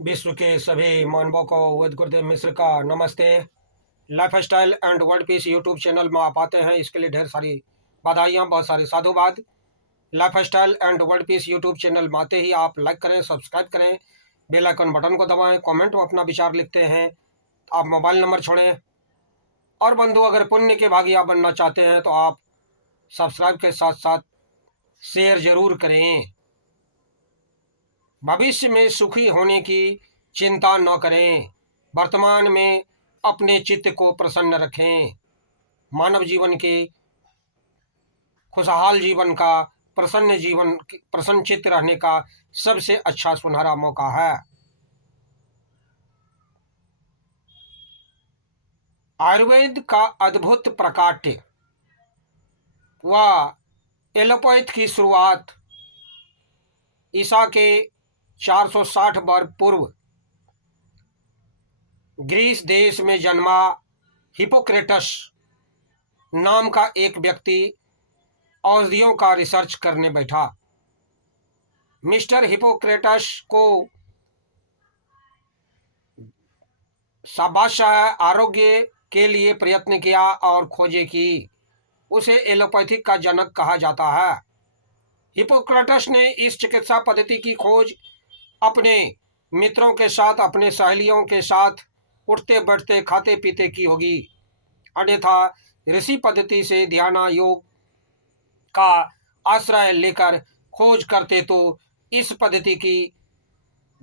विश्व के सभी मानवों को वैद्य गुरुदेव मिश्र का नमस्ते। Life style and world peace YouTube channel में आप आते हैं, इसके लिए ढेर सारी बधाइयाँ, बहुत सारे साधुवाद। Life style and world peace YouTube channel में आते ही आप लाइक करें, सब्सक्राइब करें, बेल आइकन बटन को दबाएं, कमेंट में अपना विचार लिखते हैं, आप मोबाइल नंबर छोड़ें। और बंधु, अगर पुण्य के भागी आप बनना चाहते हैं तो आप सब्सक्राइब के साथ साथ शेयर जरूर करें। भविष्य में सुखी होने की चिंता न करें, वर्तमान में अपने चित्त को प्रसन्न रखें। मानव जीवन के खुशहाल जीवन का, प्रसन्न चित्त रहने का सबसे अच्छा सुनहरा मौका है। आयुर्वेद का अद्भुत प्रकाट्य व एलोपैथ की शुरुआत ईसा के 460 वर्ष पूर्व ग्रीस देश में जन्मा हिपोक्रेटस नाम का एक व्यक्ति औषधियों का रिसर्च करने बैठा। मिस्टर हिपोक्रेटस को शाबाश आरोग्य के लिए प्रयत्न किया और खोजें की। उसे एलोपैथिक का जनक कहा जाता है। हिपोक्रेटस ने इस चिकित्सा पद्धति की खोज अपने मित्रों के साथ, अपने सहेलियों के साथ उठते बैठते खाते पीते की होगी, अन्यथा ऋषि पद्धति से ध्यान योग का आश्रय लेकर खोज करते तो इस पद्धति की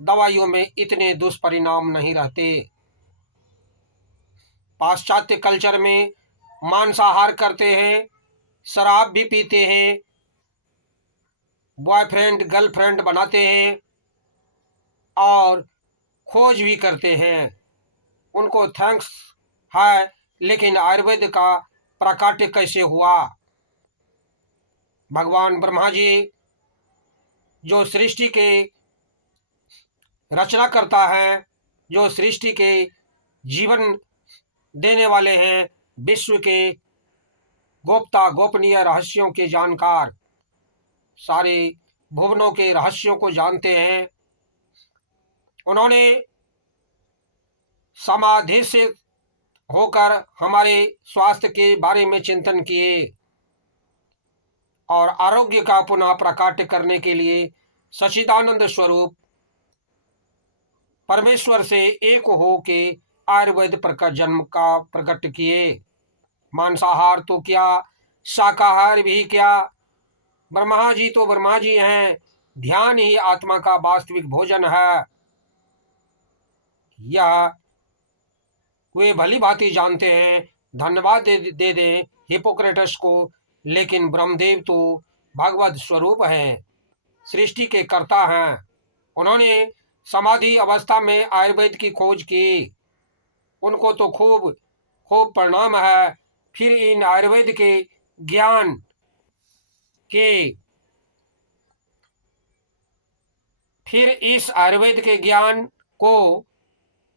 दवाइयों में इतने दुष्परिणाम नहीं रहते। पाश्चात्य कल्चर में मांसाहार करते हैं, शराब भी पीते हैं, बॉयफ्रेंड गर्लफ्रेंड बनाते हैं और खोज भी करते हैं। उनको थैंक्स है, लेकिन आयुर्वेद का प्राकट्य कैसे हुआ? भगवान ब्रह्मा जी जो सृष्टि के रचना करता है, जो सृष्टि के जीवन देने वाले हैं, विश्व के गोप्ता गोपनीय रहस्यों के जानकार, सारे भुवनों के रहस्यों को जानते हैं, उन्होंने समाधि से होकर हमारे स्वास्थ्य के बारे में चिंतन किए और आरोग्य का पुनः प्रकाट्य करने के लिए सच्चिदानंद स्वरूप परमेश्वर से एक हो के आयुर्वेद प्रकट जन्म का प्रकट किए। मांसाहार तो क्या, शाकाहार भी क्या, ब्रह्मा जी तो ब्रह्मा जी हैं। ध्यान ही आत्मा का वास्तविक भोजन है, यह वे भली भांति जानते हैं। धन्यवाद दे दें हिपोक्रेटस को, लेकिन ब्रह्मदेव तो भगवत स्वरूप हैं, सृष्टि के कर्ता हैं। उन्होंने समाधि अवस्था में आयुर्वेद की खोज की, उनको तो खूब खूब प्रणाम है। फिर इन आयुर्वेद के ज्ञान के फिर इस आयुर्वेद के ज्ञान को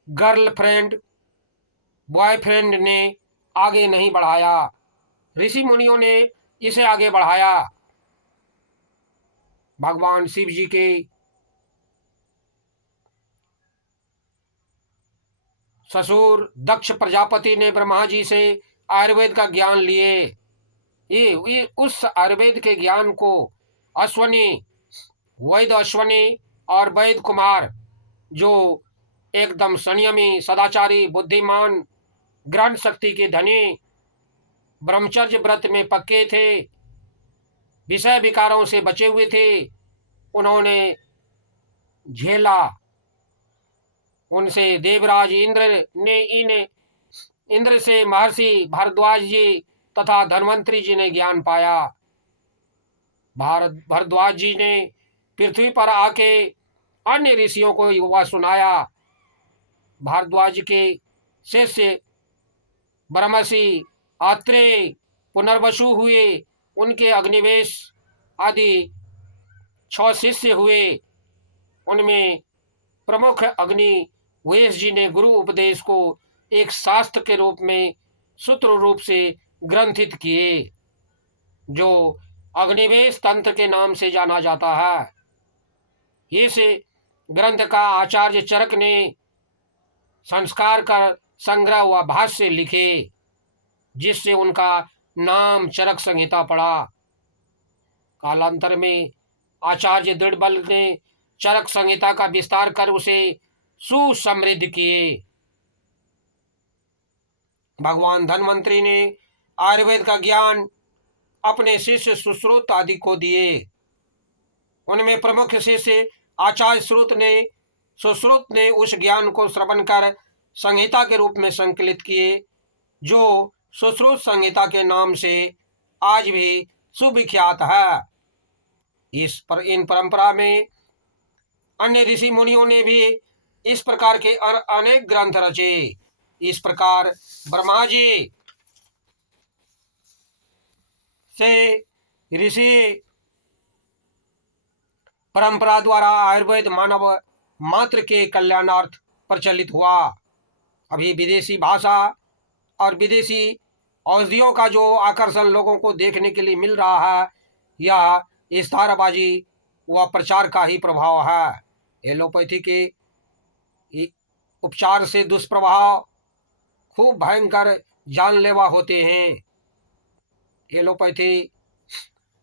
गर्लफ्रेंड बॉयफ्रेंड ने आगे नहीं बढ़ाया, ऋषि मुनियों ने इसे आगे बढ़ाया। भगवान शिव जी के ससुर दक्ष प्रजापति ने ब्रह्मा जी से आयुर्वेद का ज्ञान लिए। ये उस आयुर्वेद के ज्ञान को अश्वनी, वैद अश्वनी और वैद कुमार, जो एकदम संयमी, सदाचारी, बुद्धिमान, ग्रहण शक्ति के धनी, ब्रह्मचर्य व्रत में पक्के थे, विषय विकारों से बचे हुए थे, उन्होंने झेला। उनसे देवराज इंद्र से महर्षि भारद्वाज जी तथा धन्वंतरी जी ने ज्ञान पाया। भारद्वाज जी ने पृथ्वी पर आके अन्य ऋषियों को वह सुनाया। भारद्वाज के शिष्य ब्रह्मर्षि आत्रेय पुनर्वसु हुए, उनके अग्निवेश आदि 6 शिष्य हुए। उनमें प्रमुख अग्निवेश जी ने गुरु उपदेश को एक शास्त्र के रूप में सूत्र रूप से ग्रंथित किए, जो अग्निवेश तंत्र के नाम से जाना जाता है। ये से ग्रंथ का आचार्य चरक ने संस्कार कर संग्रह व भाष्य लिखे, जिससे उनका नाम चरक संहिता पड़ा। कालांतर में आचार्य दृढ़बल ने चरक संहिता का विस्तार कर उसे सुसमृद्ध किए। भगवान धन्वंतरि ने आयुर्वेद का ज्ञान अपने शिष्य सुश्रुत आदि को दिए। उनमें प्रमुख शिष्य आचार्य सुश्रुत ने उस ज्ञान को श्रवण कर संहिता के रूप में संकलित किए, जो सुश्रुत संहिता के नाम से आज भी सुविख्यात है। इन परंपरा में अन्य ऋषि मुनियों ने भी इस प्रकार के अनेक ग्रंथ रचे। इस प्रकार ब्रह्मा जी से ऋषि परंपरा द्वारा आयुर्वेद मानव मात्र के कल्याणार्थ प्रचलित हुआ। अभी विदेशी भाषा और विदेशी औषधियों का जो आकर्षण लोगों को देखने के लिए मिल रहा है, यह इस धाराबाजी व प्रचार का ही प्रभाव है। एलोपैथी के उपचार से दुष्प्रभाव खूब भयंकर जानलेवा होते हैं। एलोपैथी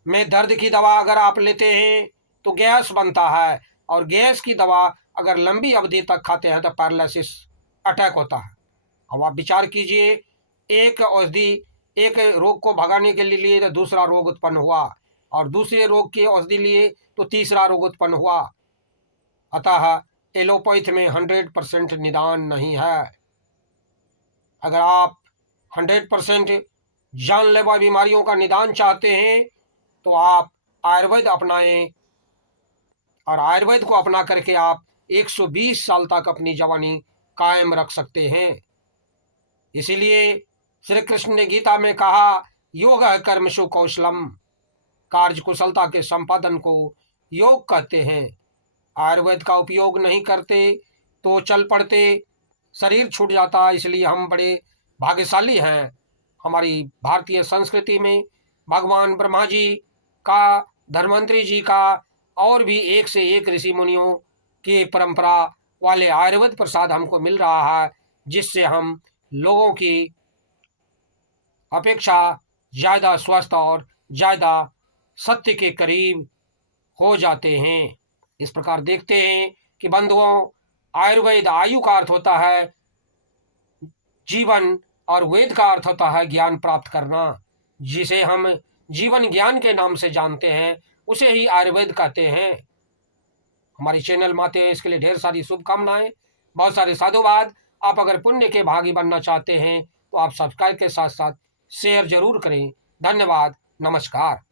में दर्द की दवा अगर आप लेते हैं तो गैस बनता है, और गैस की दवा अगर लंबी अवधि तक खाते हैं तो पैरालिसिस अटैक होता है। अब आप विचार कीजिए, एक औषधि एक रोग को भगाने के लिए तो दूसरा रोग उत्पन्न हुआ, और दूसरे रोग की औषधि लिए तो तीसरा रोग उत्पन्न हुआ। अतः एलोपैथ में 100% निदान नहीं है। अगर आप 100% जानलेवा बीमारियों का निदान चाहते हैं तो आप आयुर्वेद अपनाएं, और आयुर्वेद को अपना करके आप 120 साल तक अपनी जवानी कायम रख सकते हैं। इसीलिए श्री कृष्ण ने गीता में कहा, योग कर्मसु कौशलम, कार्य कुशलता के संपादन को योग कहते हैं। आयुर्वेद का उपयोग नहीं करते तो चल पड़ते शरीर छूट जाता। इसलिए हम बड़े भाग्यशाली हैं। हमारी भारतीय संस्कृति में भगवान ब्रह्मा जी का, धन्वंतरि जी का और भी एक से एक ऋषि मुनियों की परंपरा वाले आयुर्वेद प्रसाद हमको मिल रहा है, जिससे हम लोगों की अपेक्षा ज़्यादा स्वस्थ और ज़्यादा सत्य के करीब हो जाते हैं। इस प्रकार देखते हैं कि बंधुओं, आयुर्वेद आयु का अर्थ होता है जीवन, और वेद का अर्थ होता है ज्ञान प्राप्त करना। जिसे हम जीवन ज्ञान के नाम से जानते हैं उसे ही आयुर्वेद कहते हैं। हमारी चैनल माते हैं, इसके लिए ढेर सारी शुभकामनाएं, बहुत सारे साधुवाद। आप अगर पुण्य के भागी बनना चाहते हैं तो आप सब्सक्राइब के साथ साथ शेयर जरूर करें। धन्यवाद, नमस्कार।